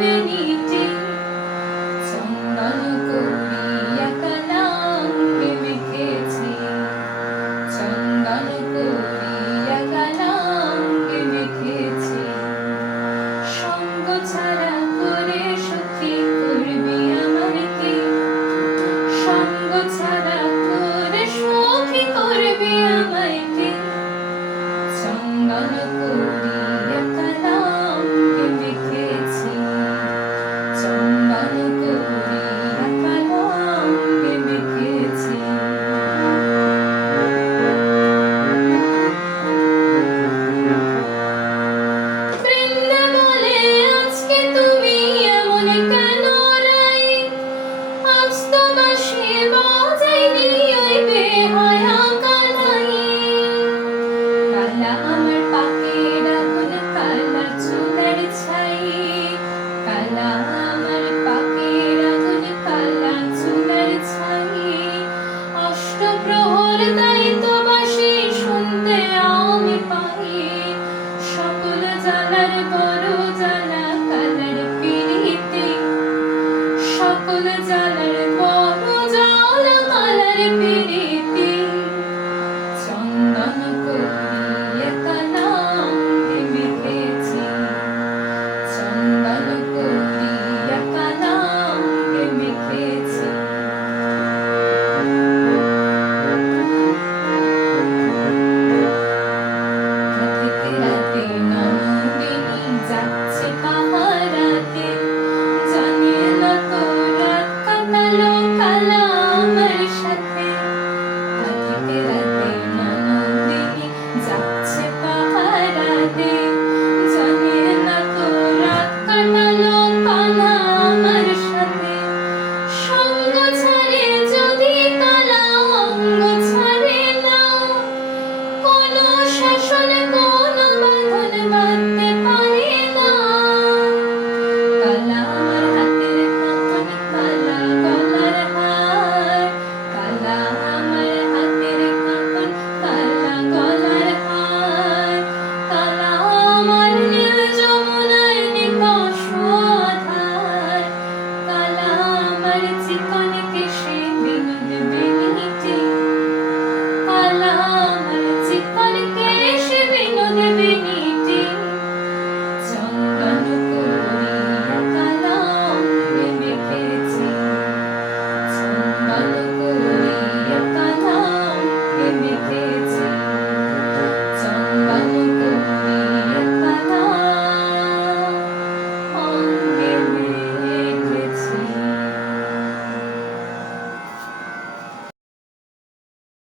Gonna go be a solidão.